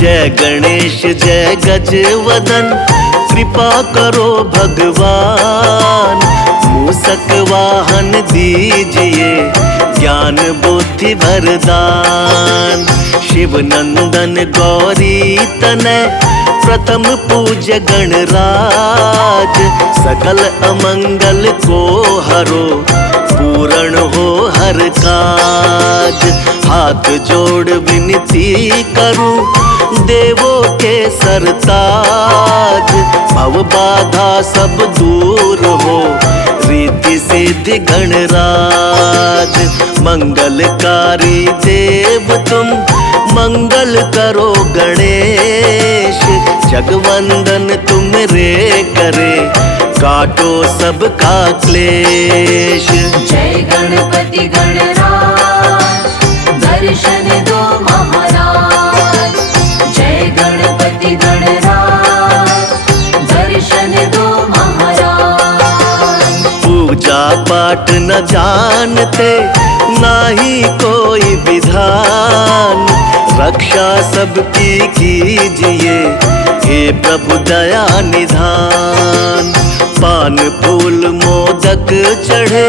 जय गणेश जय गजवदन, कृपा करो भगवान। मूषक वाहन दीजिए, ज्ञान बुद्धि वरदान। शिव नंदन गौरी तनय, प्रथम पूज्य गणराज। सकल अमंगल को हरो, पूर्ण हो हर काज। हाथ जोड़ विनती करूं, देवों के सरताज। भव बाधा सब दूर हो, रिद्धि सिद्धि गणराज। मंगलकारी देव तुम, मंगल करो गणेश। जगवंदन तुम रे करे, काटो सबका क्लेश। जय गणपति गणराज, दर्शन दो महाराज। जय गणपति गणराज, दर्शन दो महाराज। पूजा पाठ न जानते, नाही कोई विधान। रक्षा सबकी कीजिए, हे प्रभु दया निधान। पान फूल मोदक चढ़े,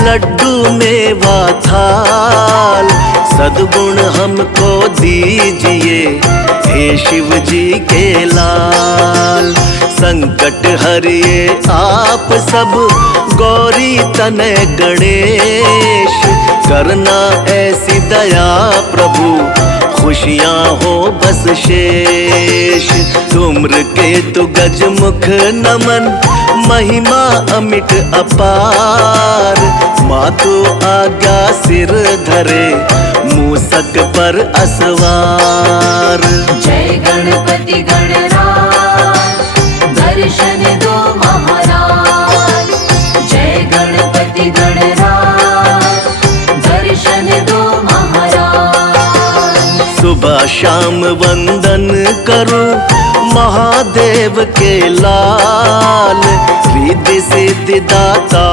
लड्डू मेवा थाल। सद्गुण हमको दीजिए, हे शिव जी के लाल। संकट हरिए आप सब, गौरी तनय गणेश। करना ऐसी दया प्रभु, खुशियाँ हो बस शेष। धूम्र केतु गज मुख नमन, महिमा अमिट अपार। मातु आज्ञा सिर धरे, मूषक पर असवार। जय गणपति गणराज, दर्शन दो महाराज। जय गणपति गणराज, दर्शन दो महाराज। सुबह शाम वंदन करूं, महादेव के लाल। रिद्धि सिद्धि दाता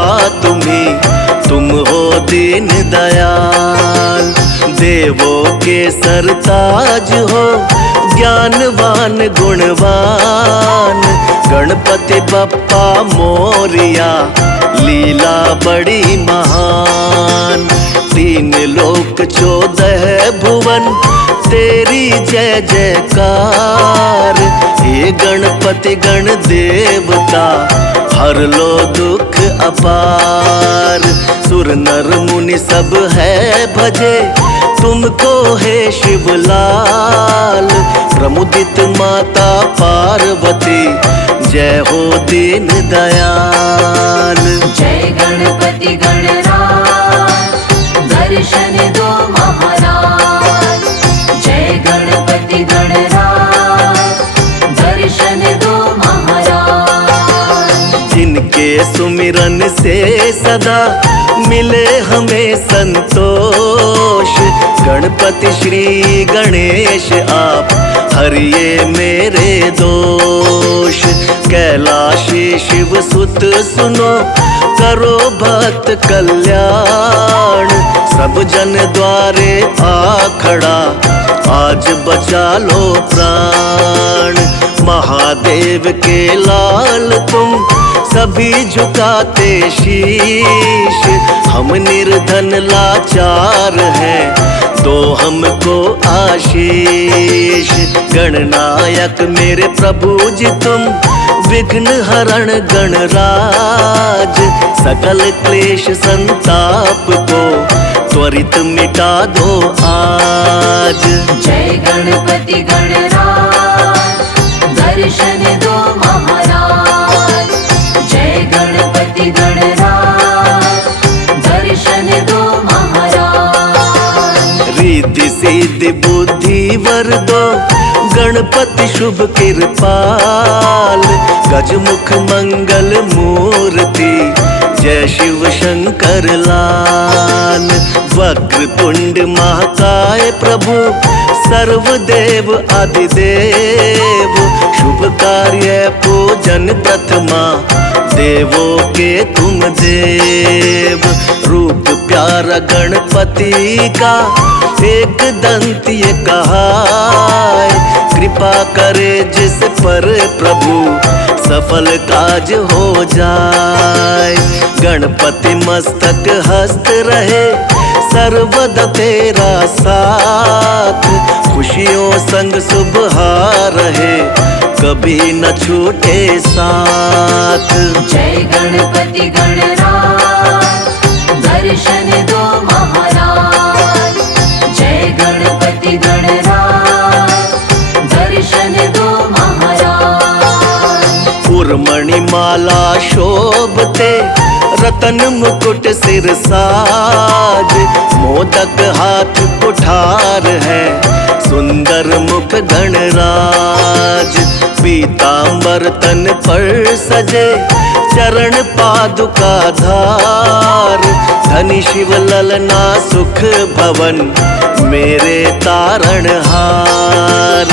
तुम हो दीन दयाल। देवों के सरताज हो, ज्ञानवान गुणवान। गणपति बप्पा मोरिया, लीला बड़ी महान। तीन लोक 14 भुवन, तेरी जय जयकार। हे गणपति गण देवता, हर लो दुख अपार। सुर नर मुनि सब है भजे, तुमको हे शिवलाल। प्रमुदित माता पार्वती, जय हो दीन दयाल। जय गणपति गणराज, दर्शन दो महाराज। जय गणपति गणराज, दर्शन दो महाराज। जिनके सुमिरन से सदा मिले हमें संतोष। गणपति श्री गणेश आप, हरिये मेरे दोष। कैलाशी शिव सुत सुनो, करो भक्त कल्याण। सब जन द्वारे आ खड़ा, आज बचा लो प्राण। महादेव के लाल तुम, सभी झुकाते शीश। हम निर्धन लाचार हैं, दो हमको आशीष। गणनायक मेरे प्रभु जी तुम, विघ्न हरण गणराज। सकल क्लेश संताप को, त्वरित मिटा दो आज। जय गणपति गणराज, दर्शन दो महाराज। जय गणपति गणराज, दर्शन दो महाराज। रिद्धि सिद्धि बुद्धि वर दो, गणपति शुभ कृपाल। गजमुख मंगल मूर्ति, जय शिव शंकर लाल। वक्र तुंड महाकाय प्रभु, सर्वदेव आदिदेव। शुभ कार्य पूजन प्रथमा, देवों के तुम देव। रूप प्यारा गणपति का, एक दंत ये कहाय, कृपा करे जिस पर प्रभु सफल काज हो जाए। गणपति मस्तक हस्त रहे सर्वदा तेरा साथ, खुशियों संग सुबह रहे कभी न छूटे साथ। जय गणपति गणराज दर्शन दो महाराज। जय गणपति गणराज दर्शन दो महाराज। उर्मणि माला शोभते रतन मुकुट सिर साज, मोदक हाथ कुठार है सुंदर मुख गणराज। पीतांबर तन पर सजे चरण पादुका धार, धनी शिव ललना सुख भवन मेरे तारण हार।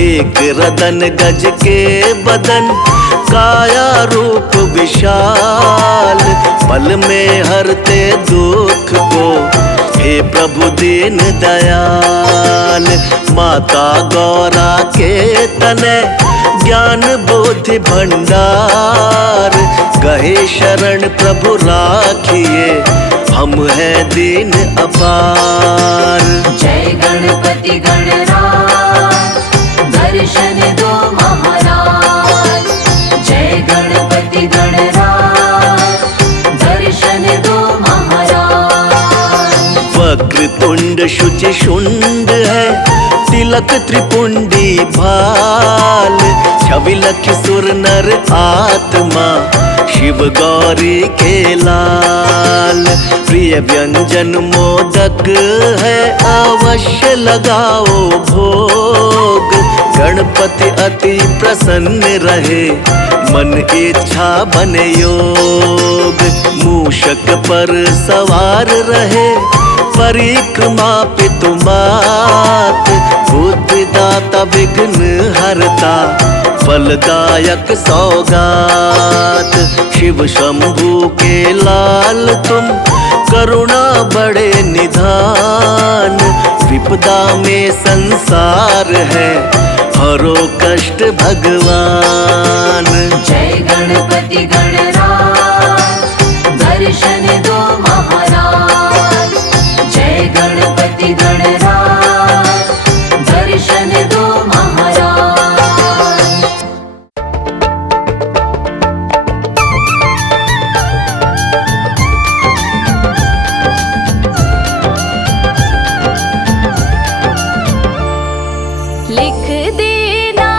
एक रदन गज के बदन काया रूप विशाल, पल में हरते दुख को हे प्रभु दीन दयाल। माता गौरा के तने ज्ञान बुद्धि भंडार, गहे शरण प्रभु राखिए हम हैं दीन अपार। जय गणपति गणराज दर्शन दो महाराज। जय गणपति गणराज दर्शन दो महाराज। वक्रतुंड शुचि शुंड है तिलक त्रिपुंडी भाल, छवि लखि सुर नर आत्मा शिव गौरी के लाल। प्रिय व्यंजन मोदक है अवश्य लगाओ भोग, गणपति अति प्रसन्न रहे मन इच्छा बने योग। मूषक पर सवार रहे परिक्रमा पितु मात, बुद्धिदाता विघ्न हरता फलदायक सौगात। शिव शंभु के लाल तुम करुणा बड़े निधान, विपदा में संसार है हरो कष्ट भगवान। जय गणपति गणराज दर्शन दो महाराज। जय गणपति गणराज दर्शन दो महाराज। लिख देना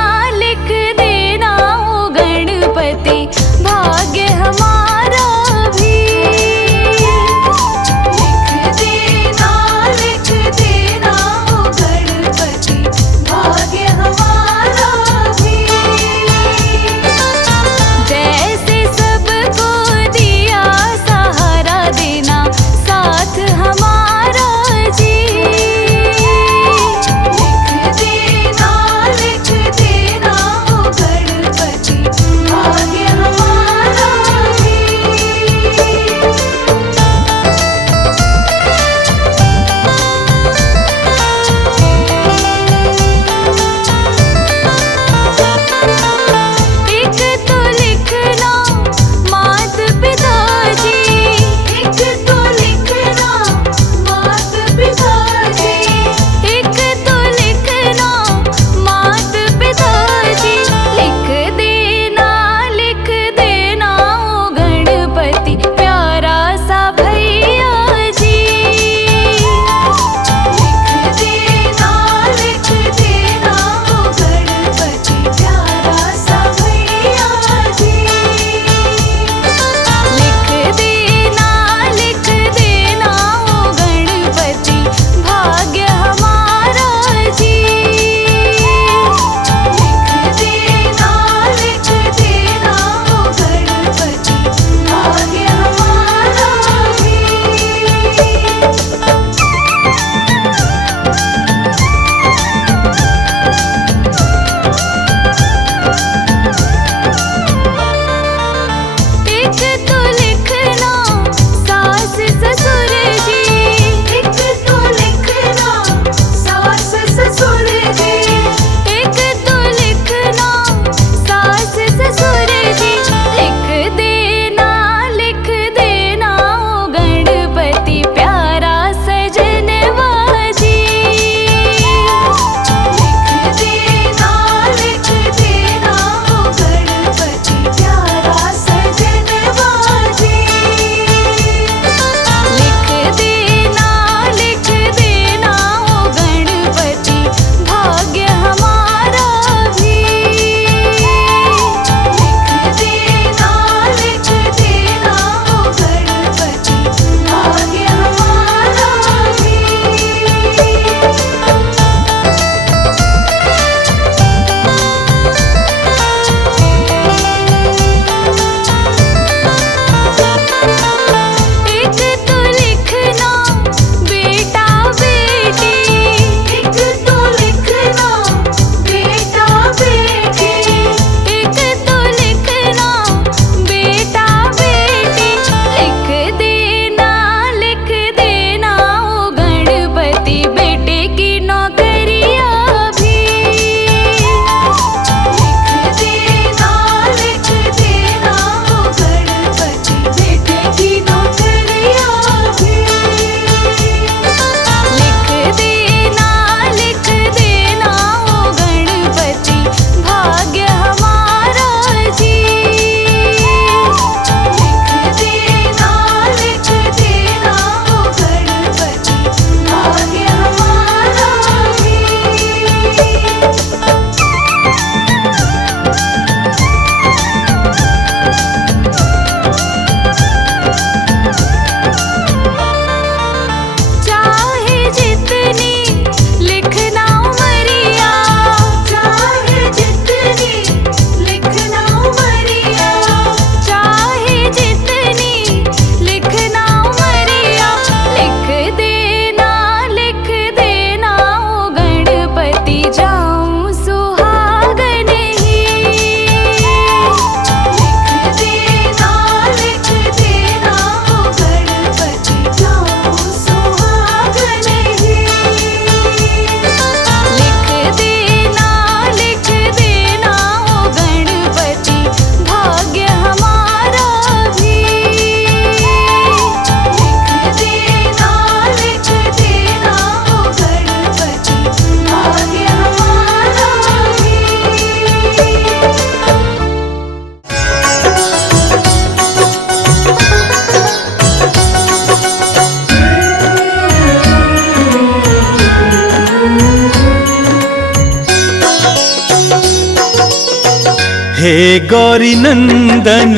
हे गौरी नंदन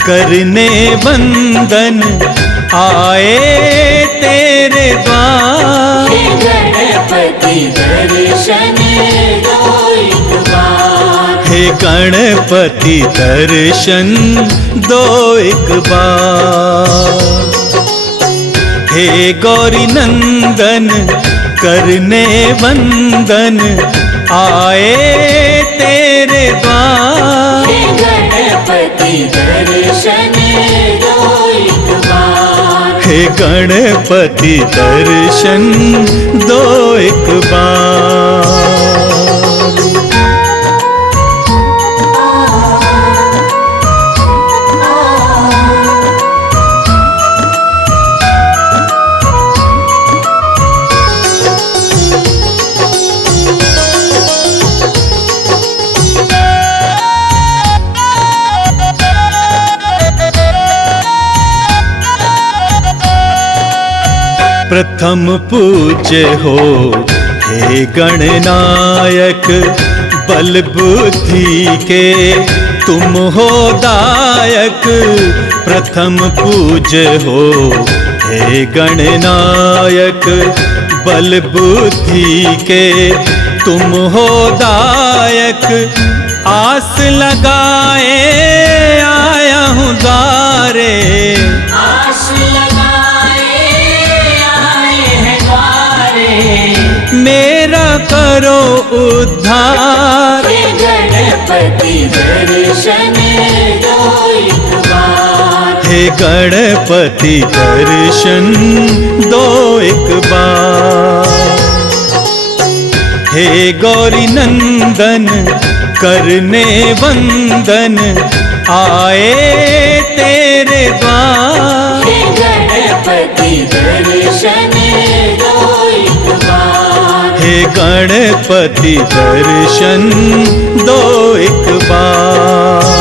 करने वंदन आए तेरे द्वार। हे गणपति दर्शन दो एक बार। हे गणपति दर्शन दो एक बार। हे गौरी नंदन करने वंदन आए तेरे द्वार। हे गणपति दर्शन दो एक बार। हे गणपति दर्शन दो एक बार। प्रथम पूज्य हो हे गणनायक, बल बुद्धि के तुम हो दायक। प्रथम पूज्य हो हे गणनायक, बल बुद्धि के तुम हो दायक। आस लगाए आया हूँ द्वारे, आस लगाए आए हैं द्वारे। मेरा करो उद्धार। हे गणपति दर्शन दो एक बार। हे गणपति दर्शन दो एक बार। हे गौरी नंदन करने वंदन आए तेरे द्वार। हे गणपति दर्शन दो एक बार। हे गणपति दर्शन दो एक बार।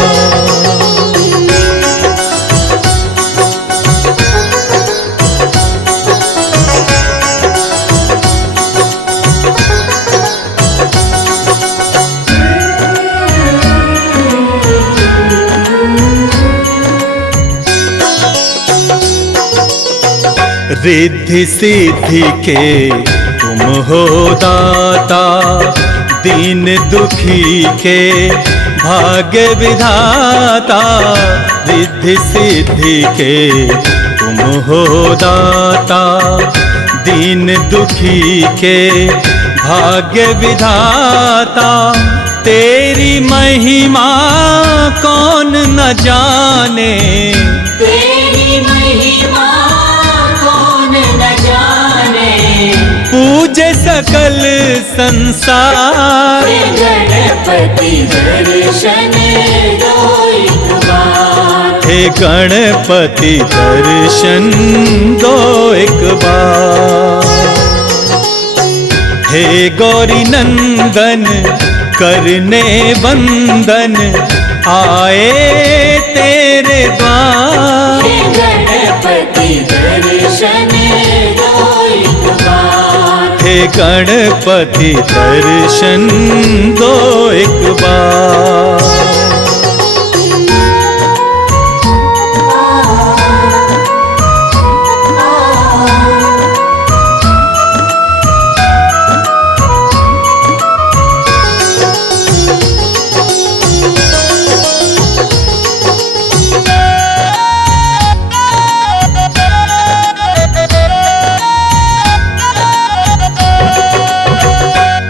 रिद्धि सिद्धि के तुम हो दाता, दीन दुखी के भाग्य विधाता। रिद्धि सिद्धि के तुम हो दाता, दीन दुखी के भाग्य विधाता। तेरी महिमा कौन न जाने, तेरी महिमा कौन न जाने। पूजे सकल संसार। हे गणपति दर्शन दो एक बार। हे गणपति दर्शन दो एक बार। हे गौरी नंदन करने वंदन आए तेरे द्वार। हे गणपति दर्शन दो एक बार। हे गणपति दर्शन दो एक बार।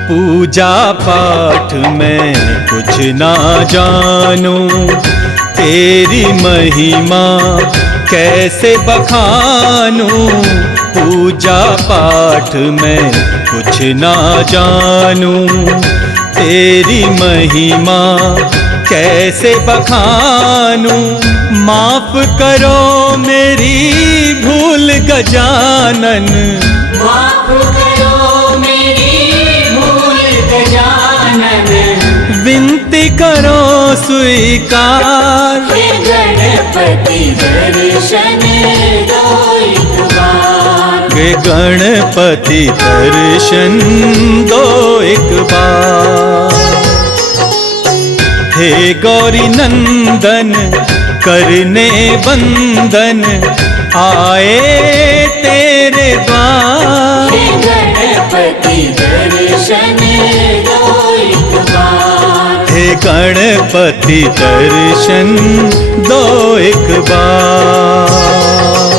पूजा पाठ में कुछ ना जानूं, तेरी महिमा कैसे बखानूं। पूजा पाठ में कुछ ना जानूं, तेरी महिमा कैसे बखानूं। माफ करो मेरी भूल गजानन, माफ करो मेरी भूल गजानन। विनती करो स्वीकार। हे गणपति दर्शन दो एक बार। हे गणपति दर्शन दो एक बार। हे गौरी नंदन करने बंदन आए तेरे द्वार। हे गणपति दर्शन दो एक बार। हे गणपति दर्शन दो एक बार।